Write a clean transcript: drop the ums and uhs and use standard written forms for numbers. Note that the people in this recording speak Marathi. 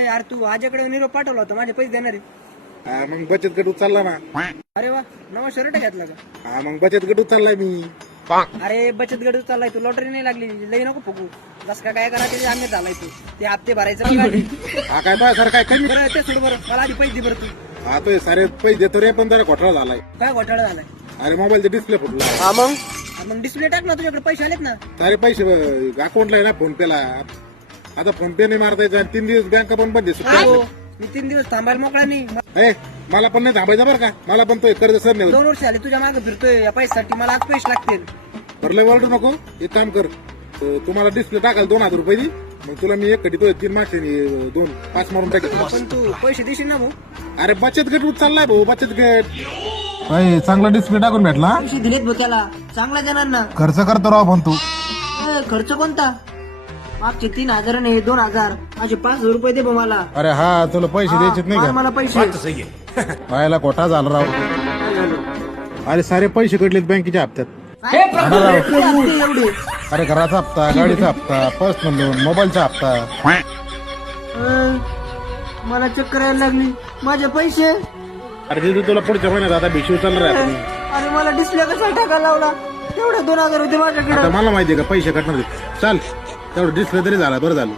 यार तू आजकडे निरोप पाठवला होता, माझे पैसे देणार आहे. हा मग बचत गट उचलला ना. अरे वा, नवा शर्ट घेतला का? हा मग बचत गट उचललाय मी. अरे बचत गट चाललाय तू, लॉटरी नाही लागली, लई नको फुकू. जस का काय करा ते आम्ही झालाय तू, ते हप्ते भरायचं बघ आधी. हा काय बा सर काय कमी. बरं ते सोड बरं, मला आधी पैसे दे बरं तू. हा तो सारे पैसे देतो रे, पण जरा घोटाळा झालाय. काय घोटाळा झालाय? अरे मोबाईलचा डिस्प्ले फुटला. हा मग डिस्प्ले टाक ना, तुझ्याकडे पैसे आलेत ना. सारे पैसे अकाउंटला आहे ना फोन पेला. आता फोन पे नाही मारता यायचा. 3 दिवस बँक पण बंद आहे. हो, मी 3 दिवस थांबायला मोकळा नाही. ए, मला पण नाही थांबायचं बरं का. मला पण तो कर्ज सर नाही 2 वर्ष आले तुझ्या मागे फिरतोय या पैशासाठी, मला आज पैसे लागतील. भरले वरडू नको. एक काम कर, तुम्हाला डिस्प्ले टाकाल 2000 रुपये दी. मग तुला मी एक कधी तो 3 मागचे 5 मारून टाकेल. पण तू पैसे देशील ना भाऊ? अरे बचत गट चाललाय भाऊ, बचत गट. चांगला डिस्प्ले टाकून भेटला. पैसे दिलेत भाऊ त्याला, चांगला देणार ना. खर्च करतो राव पण तू. खर्च कोणता? मागचे 3000 नाही 2000, माझे 5000 रुपये दे भाऊ मला. अरे हा तुला पैसे द्यायचे नाही मार का? मला पैसे. व्हायला कोटा झाला राव. अरे सारे पैसे कटलेत बँकेच्या हप्त्यात. एवढे अरे घराचा हप्ता, गाडीचा हप्ता, पर्सनल लोन, मोबाईलचा हप्ता. मला चक्कर यायला लागली. माझे पैसे. अरे तिथे तुला पुढच्या महिन्यात आता भिशी उचलणार आहे आपण. अरे मला डिस्प्ले कसा टाकायला लावला? एवढे 2000 होते माझ्याकडे. आता मला माहितीये का पैसे कटणार आहेत. चाल तेवढं डिस्प्ले तरी झाला, बरं झालं.